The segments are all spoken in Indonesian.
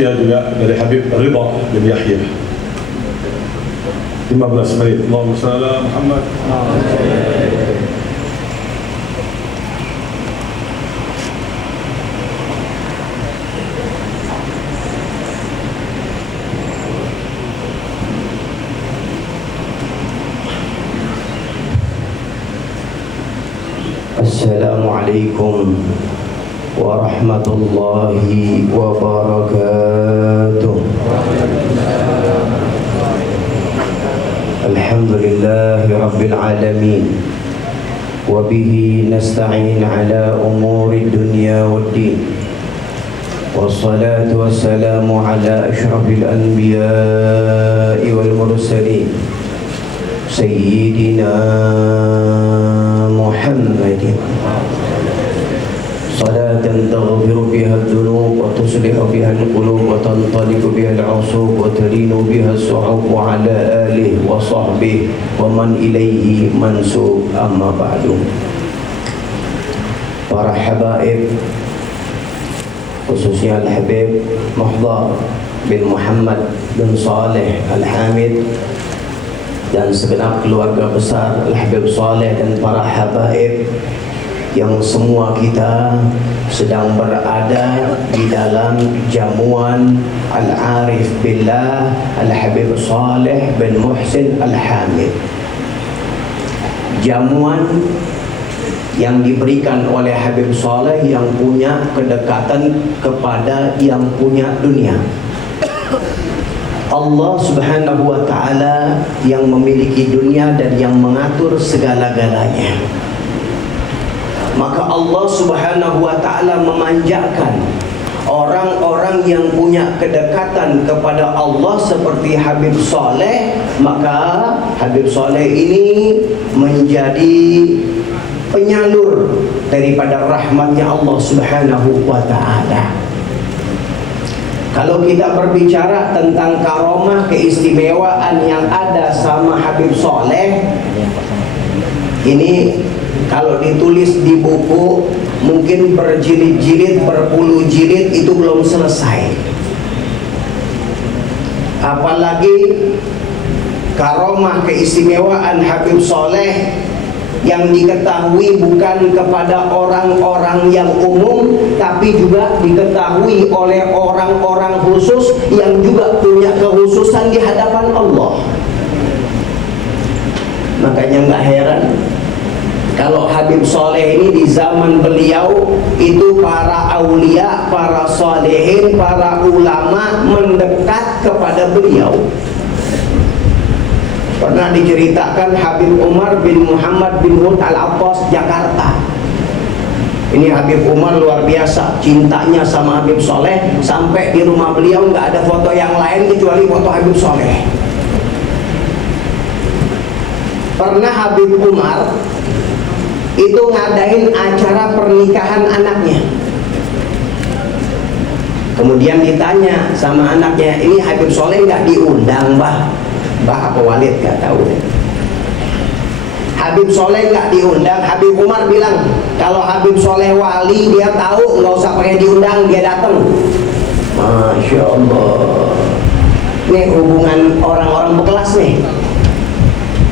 tausiah juga dari Habib Ridha bin Yahya. 15 menit. Allahumma shalli ala Muhammad. Assalamualaikum warahmatullahi wabarakatuh. Alhamdulillahi rabbil alamin. Wa bihi nasta'in ala umuri dunya waddin. Wassalatu wassalamu ala ashrafil anbiya'i wal mursalin Sayyidina Muhammadin salatan taghfiru biha adh-dhunub wa tuslihu biha al-qulub wa tantaliqu biha al-'usub wa talinu biha as-suhuf wa 'ala alihi wa sahbihi wa man ilayhi mansub, amma ba'du. Para habaib, khususnya Al-Habib Muhdar bin Muhammad bin Saleh Al-Hamid dan segenap keluarga besar Al-Habib Saleh dan para habaib yang semua kita sedang berada di dalam jamuan Al-Arif Billah Al-Habib Saleh bin Muhsin Al-Hamid, jamuan yang diberikan oleh Habib Saleh yang punya kedekatan kepada yang punya dunia. Allah Subhanahu wa ta'ala yang memiliki dunia dan yang mengatur segala-galanya. Maka Allah Subhanahu wa ta'ala memanjakan orang-orang yang punya kedekatan kepada Allah seperti Habib Saleh. Maka Habib Saleh ini menjadi penyalur daripada rahmatnya Allah Subhanahu wa ta'ala. Kalau kita berbicara tentang karomah, keistimewaan yang ada sama Habib Saleh, ini kalau ditulis di buku mungkin berjilid-jilid, berpuluh jilid, itu belum selesai. Apalagi karomah keistimewaan Habib Saleh yang diketahui bukan kepada orang-orang yang umum, tapi juga diketahui oleh orang-orang khusus yang juga punya kekhususan di hadapan Allah. Makanya nggak heran kalau Habib Saleh ini di zaman beliau itu para aulia, para salihin, para ulama mendekat kepada beliau. Pernah diceritakan Habib Umar bin Muhammad bin Hud Al-Attas, Jakarta. Ini Habib Umar luar biasa cintanya sama Habib Saleh, sampai di rumah beliau nggak ada foto yang lain kecuali foto Habib Saleh. Pernah Habib Umar itu ngadain acara pernikahan anaknya. Kemudian ditanya sama anaknya, ini Habib Saleh nggak diundang, Mbah? Mbah apa Walid gak tahu. Habib Saleh nggak diundang. Habib Umar bilang kalau Habib Saleh wali dia tahu, nggak usah pakai diundang, dia datang. Masya Allah. Ini hubungan orang-orang berkelas nih.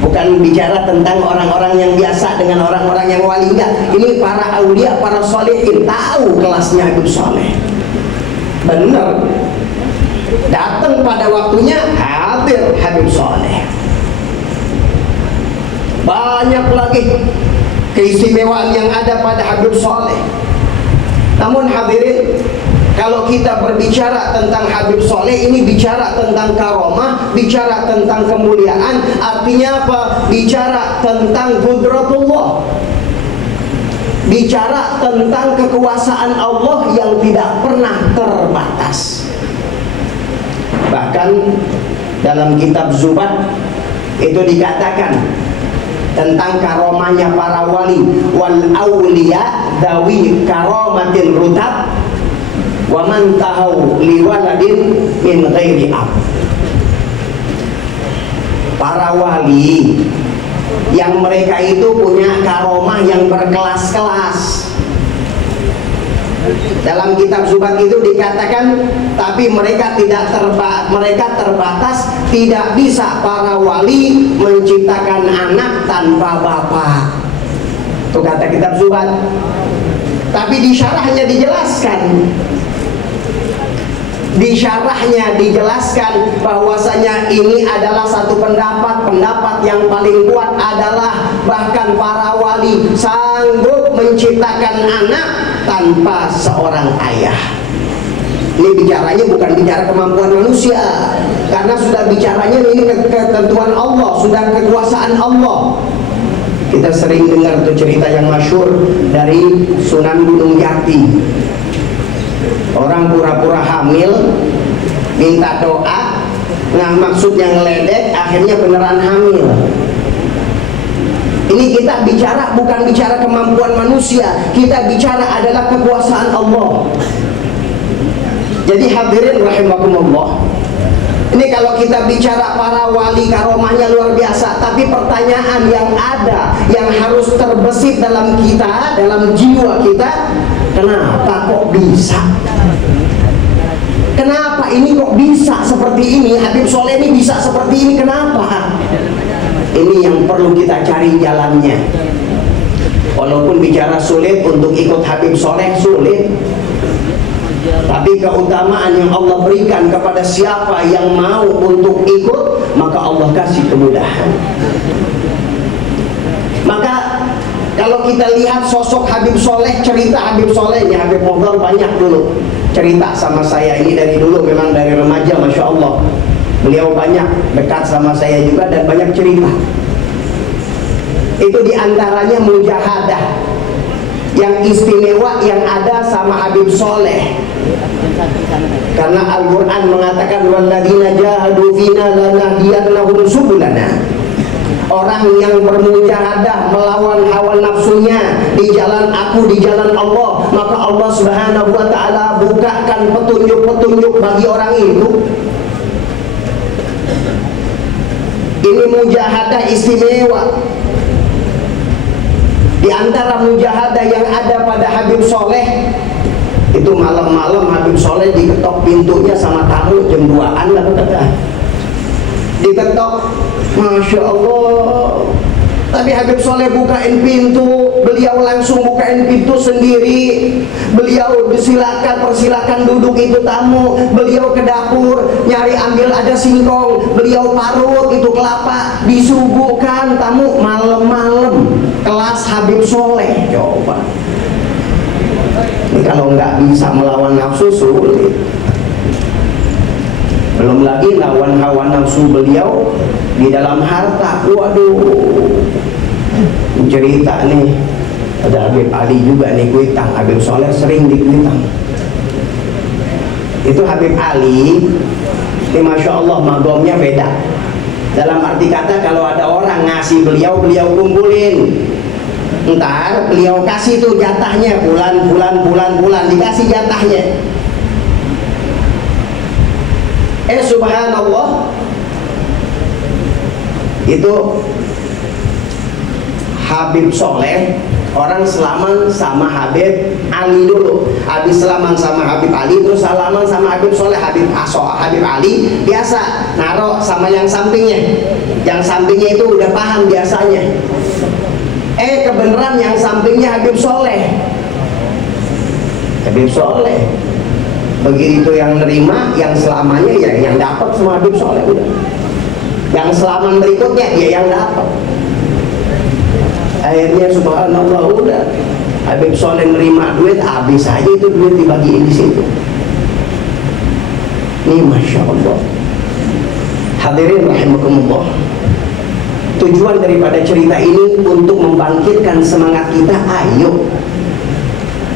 Bukan bicara tentang orang-orang yang biasa dengan orang-orang yang wali, enggak. Ini para aulia, para sholihin tahu kelasnya Habib Saleh. Benar. Datang pada waktunya hadir Habib Saleh. Banyak lagi keistimewaan yang ada pada Habib Saleh. Namun hadirin, kalau kita berbicara tentang Habib Saleh ini bicara tentang karomah, bicara tentang kemuliaan. Artinya apa? Bicara tentang qudratullah, bicara tentang kekuasaan Allah yang tidak pernah terbatas. Bahkan dalam kitab Zubat itu dikatakan tentang karomahnya para wali, wal auliya dawi karomatin rutab wa man tahau liwaladin min ghairi ab. Para wali yang mereka itu punya karomah yang berkelas-kelas. Dalam kitab Zubat itu dikatakan, tapi mereka terbatas, tidak bisa para wali menciptakan anak tanpa bapak. Itu kata kitab Zubat. Tapi di syarahnya dijelaskan, bahwasanya ini adalah satu pendapat yang paling kuat adalah bahkan para wali sanggup menciptakan anak tanpa seorang ayah. Ini bicaranya bukan bicara kemampuan manusia, karena sudah bicaranya ini ketentuan Allah, sudah kekuasaan Allah. Kita sering dengar tuh cerita yang masyhur dari Sunan Gunung Jati. Orang pura-pura hamil, minta doa, nah maksudnya ngeledek, akhirnya beneran hamil. Ini kita bicara bukan bicara kemampuan manusia, kita bicara adalah kekuasaan Allah. Jadi hadirin rahimakumullah, ini kalau kita bicara para wali karomahnya luar biasa, tapi pertanyaan yang ada, yang harus terbesit dalam kita, dalam jiwa kita, kenapa kok bisa? Kenapa ini kok bisa seperti ini? Habib Soleh ini bisa seperti ini, kenapa? Ini yang perlu kita cari jalannya. Walaupun bicara sulit untuk ikut Habib Soleh, sulit, tapi keutamaan yang Allah berikan kepada siapa yang mau untuk ikut, maka Allah kasih kemudahan. Maka kalau kita lihat sosok Habib Soleh, cerita Habib Soleh, ya Habib Modal banyak dulu cerita sama saya. Ini dari dulu, memang dari remaja, Masya Allah. Beliau banyak dekat sama saya juga dan banyak cerita. Itu diantaranya mujahadah yang istimewa yang ada sama Habib Soleh. Karena Al-Quran mengatakan walladzina jahadu fina lanahdiyannahum subulana. Orang yang bermujahadah melawan hawa nafsunya di jalan aku, di jalan Allah, maka Allah Subhanahu wa ta'ala bukakan petunjuk-petunjuk bagi orang itu. Ini mujahadah istimewa. Di antara mujahadah yang ada pada Habib Soleh, itu malam-malam Habib Soleh diketok pintunya sama tamu jam 2-an lah kata. Diketok, Masya Allah. Tapi Habib Soleh bukain pintu, beliau langsung bukain pintu sendiri. Beliau persilakan duduk itu tamu. Beliau ke dapur, nyari ambil ada singkong. Beliau parut itu kelapa, disuguhkan tamu malam-malam. Kelas Habib Soleh, coba. Ini kalau nggak bisa melawan nafsu sulit. Belum lagi lawan hawa nafsu beliau di dalam harta. Waduh, cerita nih, ada Habib Ali juga nih kuitang. Habib Soleh sering dikuitang. Itu Habib Ali, ini Masya Allah magomnya beda. Dalam arti kata kalau ada orang ngasih beliau kumpulin. Ntar beliau kasih tuh jatahnya, bulan dikasih jatahnya. Subhanallah, itu Habib Soleh, orang selaman sama Habib Ali dulu. Habis selaman sama Habib Ali, terus salaman sama Habib Soleh. Habib Ali biasa naruh sama yang sampingnya. Yang sampingnya itu udah paham biasanya. Kebenaran yang sampingnya Habib Soleh. Habib Soleh begitu yang nerima, yang selamanya ya yang dapat semua Habib Soleh udah. Yang selaman berikutnya dia yang dapat. Akhirnya subhanallah udah Habib Soleh nerima duit, habis aja itu duit dibagiin di situ. Ini Masya Allah. Hadirin rahimakumullah. Tujuan daripada cerita ini untuk membangkitkan semangat kita. Ayo,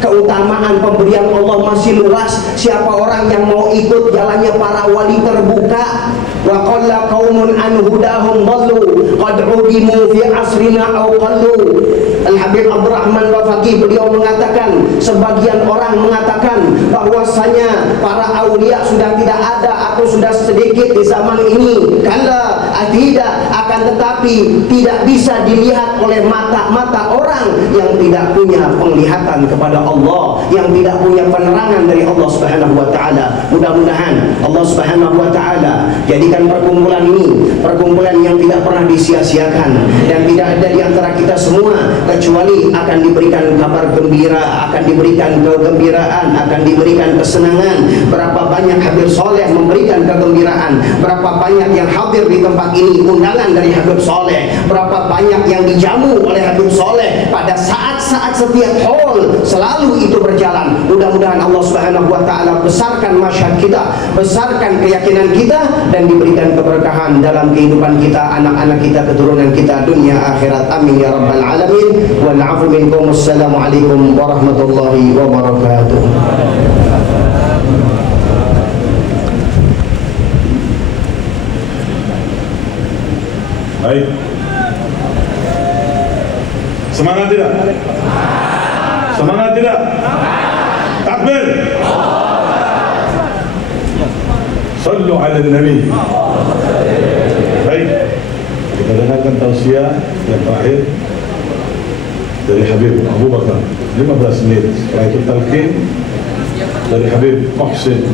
keutamaan pemberian Allah masih luas. Siapa orang yang mau ikut jalannya para wali terbuka. Wa qalla qala qaumun an hudahum dhallu qad udimu fi asrina aw qallu. Al-Habib Abdurrahman Al-Faqih beliau mengatakan, sebagian orang mengatakan bahwasanya para aulia sudah tidak ada atau sudah sedikit di zaman ini. Kala tidak, akan tetapi tidak bisa dilihat oleh mata-mata orang yang tidak punya penglihatan kepada Allah, yang tidak punya penerangan dari Allah Subhanahu wa taala. Mudah-mudahan Allah Subhanahu wa taala jadikan perkumpulan ini perkumpulan yang tidak pernah disia-siakan, dan tidak ada di antara kita semua kecuali akan diberikan kabar gembira, akan diberikan kegembiraan, akan diberikan kesenangan. Berapa banyak Habib Soleh memberikan kegembiraan, berapa banyak yang hadir di tempat ini undangan dari Habib Soleh, berapa banyak yang dijamu oleh Habib Soleh pada saat-saat setiap haul, selalu itu berjalan. Mudah-mudahan Allah Subhanahu wa taala besarkan masyarakat kita, besarkan keyakinan kita, dan diberikan keberkahan dalam kehidupan kita, anak-anak kita, keturunan kita, dunia akhirat. Amin ya rabbal alamin. Wal 'afwu minkum. Assalamualaikum warahmatullahi wabarakatuh. Baik. Semangat tidak? Semangat tidak? Takbir. Sallu ala Nabi. Baik. Kita dengarkan tausiah yang terakhir dari Habib Abu Bakar 15 menit. Setelah itu talqin dari Habib Muhsin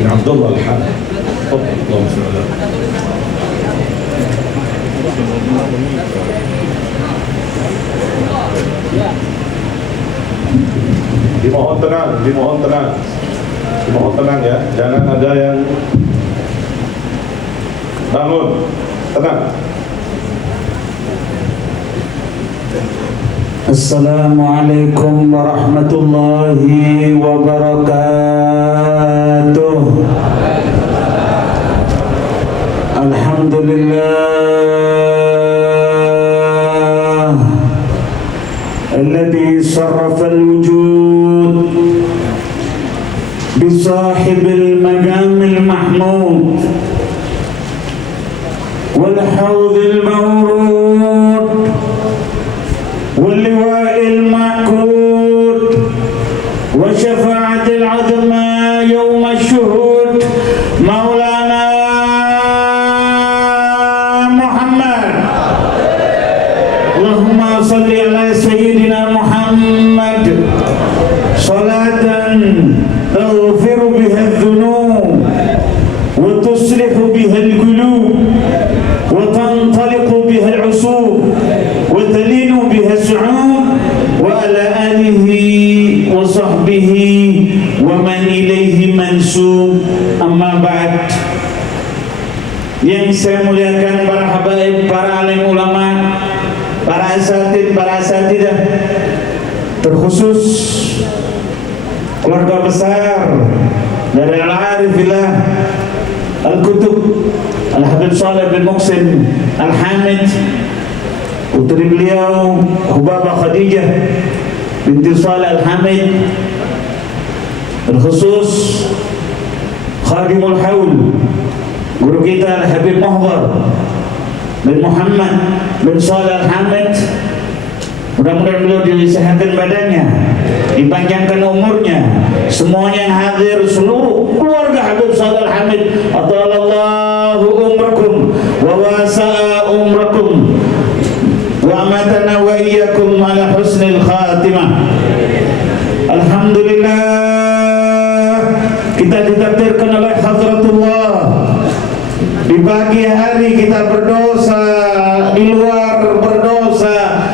bin Abdullah Al-Haq. Allahumma salli ala. Dimohon tenang, dimohon tenang, dimohon tenang ya, jangan ada yang bangun, tenang. Assalamualaikum warahmatullahi wabarakatuh. Alhamdulillah alladhi sarrafa al-wujud bisahib al-maqam al-mahmud wal hawd al-mawrud واللواء المعقود وشفاعة العظمى يوم الشهود مولانا محمد. اللهم صل على سيدنا محمد صلاة تغفر بها الذنوب وتصلح بها القلوب وتنطلق بها العصور وتلين بها السعود وعلى آله وصحبه ومن إليه منسوب. Amma ba'd. Yang saya muliakan para habaib, para alim ulama, para asatid, para asatidah, terkhusus keluarga besar dari Al-Arifillah Al-Kutub Al-Habib Saleh bin Muhsin Al-Hamid, putri beliau Hubabah Khadijah binti Saleh Al-Hamid, terkhusus Khadimul Haul guru kita Al-Habib Muhdhar bin Muhammad bin Saleh Al-Hamid. Mudah-mudahan beliau disehatkan badannya, dipanjangkan umurnya. Semuanya yang hadir, seluruh keluarga Habib Saleh Al-Hamid, atalallahu umrakum wa wasa'a umrakum wa amatana wa iyyakum ala husnil khatimah. Alhamdulillah, kita ditakdirkan oleh Hadratullah di pagi hari kita berdosa, di luar berdosa,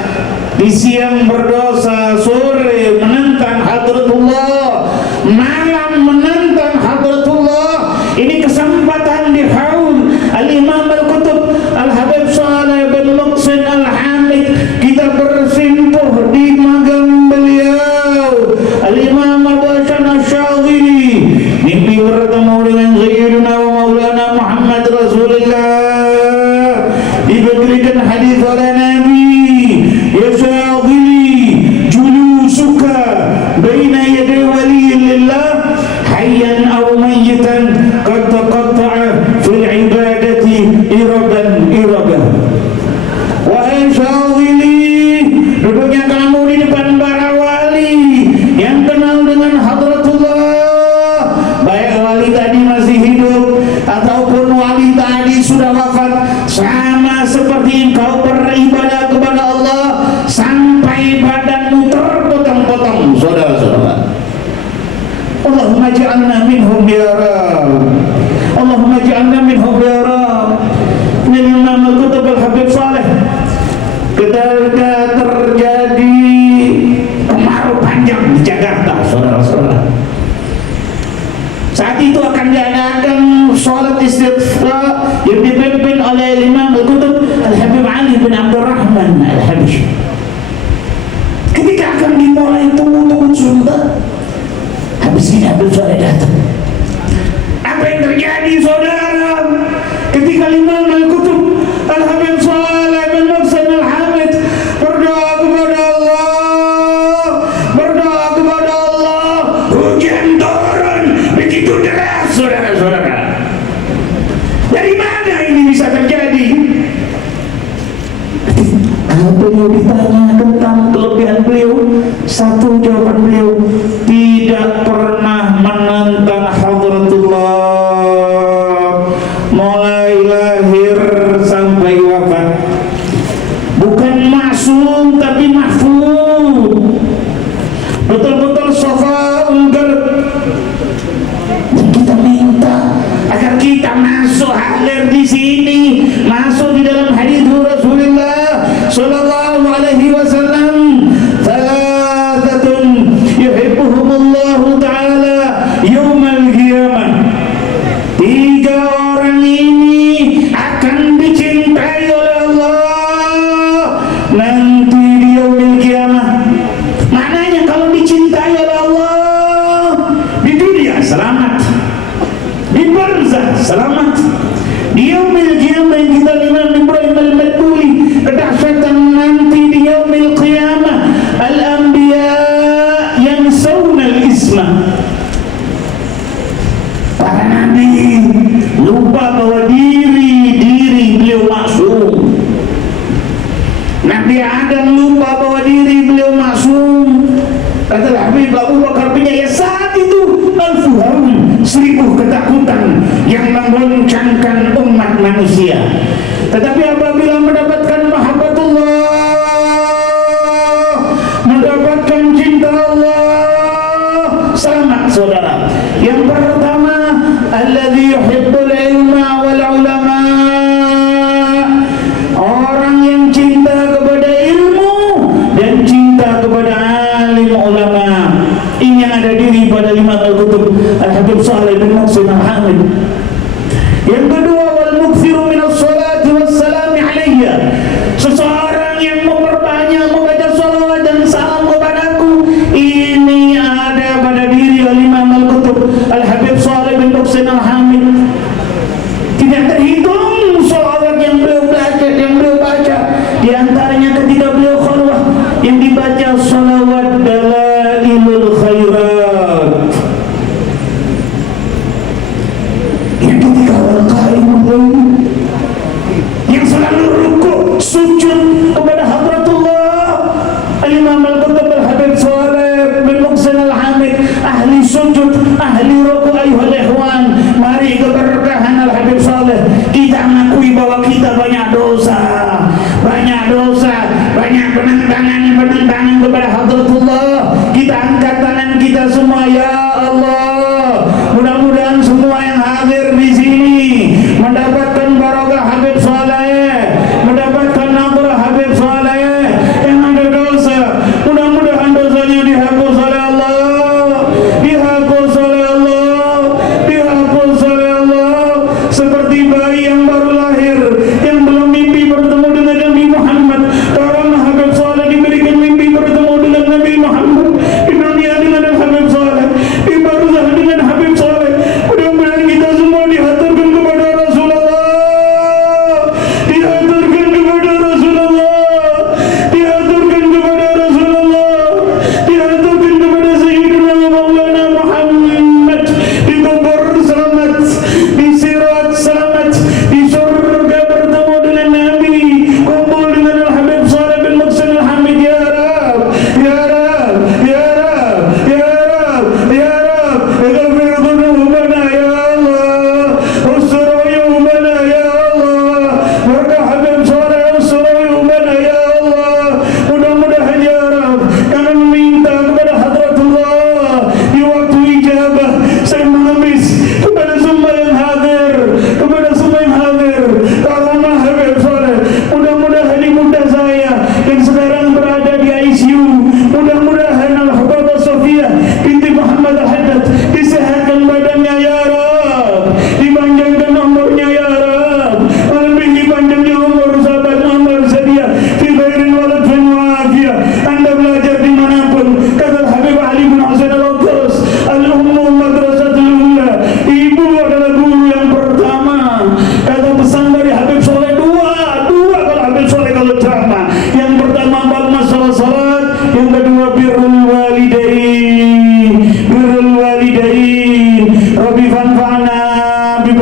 di siang berdosa, sore menentang Hadratullah, malam menentang Hadratullah. Ini kesempatan di haul Al-Imam Al-Kutub Al-Habib Saleh bin Muhsin Al-Hamid, kita bersimpuh di magam beliau Al-Imam Abu Hasan Asy-Syadzili, mimpi bertemu dengan Sayyidina wa Maulana Muhammad Rasulullah, diberikan hadis oleh Nabi, ya Syadzili julusuka baina yaday waliyillah hayyan aw mayyitan qad taqatta'a fil ibadati Ali bin Abdurrahman Al-Habsyi. Ketika akan dimulai tunggu sebentar, habis ini Habib Saleh datang. Apa yang terjadi saudara? Ketika Imam Al-Qutb Al-Habib Saleh bin Muhsin Al-Hamid berdoa kepada Allah, hujan turun begitu deras saudara-saudara. Dari mana ini bisa terjadi? Beliau ditanya tentang kelebihan beliau, satu jawaban beliau, tidak pernah menentang Hadratullah mulai lahir sampai wafat. Bukan maksum tapi mahfud, betul-betul safaul qalb. Kita minta agar kita masuk hadir di sini, masuk di dalam hadis Rasulullah sallallahu alaihi wasallam, thalathatun yuhibbuhumullahu ta'ala yaumal qiyamah. 3 orang ini akan dicintai oleh Allah nanti di yaumil qiyamah. Maknanya kalau dicintai oleh Allah di dunia selamat, di barzakh selamat, di yaumil qiyamah yang kita Imam Ibrahim Al-Madbuli kedahsyatan nanti di yaumil qiyamah, al-anbiya yansawna al-isma. Para nabi lupa bahwa diri beliau maksum. Nabi Adam lupa bahwa diri beliau maksum. Kata Habib Abu Bakar Pinyai, saat itu al-fuham, 1000 ketakutan yang menggoncangkan umat manusia. Tetapi apabila mendapatkan mahabbatullah, mendapatkan cinta Allah, selamat saudara. Yang pertama, alladzi yuhibbul ilma wal ulama, orang yang cinta kepada ilmu dan cinta kepada alim ulama. Ini yang ada diri pada Imam Al-Qutb Al-Habib Saleh bin Muhsin Al-Hamid. Yang kedua, wal mukthiru minas salati wassalam alayya, seseorang yang memperbanyak membaca salawat dan salam kepadaku. Ini ada pada diri Imam Al-Qutb Al-Habib Saleh bin Muhsin Al-Hamid. Tidak terhitung salawat yang beliau baca, di antaranya ketika beliau khalwah yang dibaca salawat dalailul khairat, yang ketika yang selalu rukuk sujud kepada Hadratullah. Al-Imam Al-Qutb Al-Habib Saleh bin Muhsin Al-Hamid ahli sujud, ahli rukuk. Ayuhal ikhwan, mari keberkahan Al-Habib Saleh. Kita mengakui bahwa kita banyak dosa, banyak penentangan kepada Hadratullah. Kita angkat tangan kita semua, ya Allah, mudah-mudahan semua yang hadir di sini mendapatkan barokah Habib Saleh, mendapatkan nadrah Habib Saleh. Yang ada dosa, mudah-mudahan dosanya dihapus oleh Allah, dihapus oleh Allah, dihapus oleh Allah.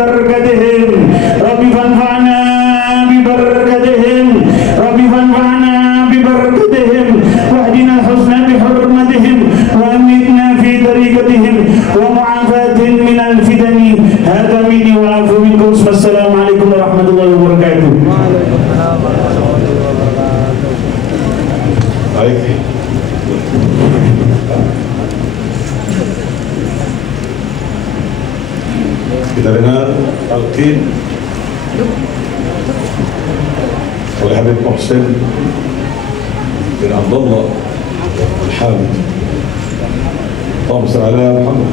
ببركتهم ربي فانفعنا ببركتهم ربي فانفعنا ببركتهم واهدنا الحسنى بحرمتهم وأمتنا في طريقتهم ومعافاتهم من الفتن هذا مني والعفو منكم السلام عليكم ورحمة الله وبركاته. Baik. Kita dengar talqin oleh Habib Muhsin bin Abdullah Al-Hamid. Allahumma salli ala Muhammad.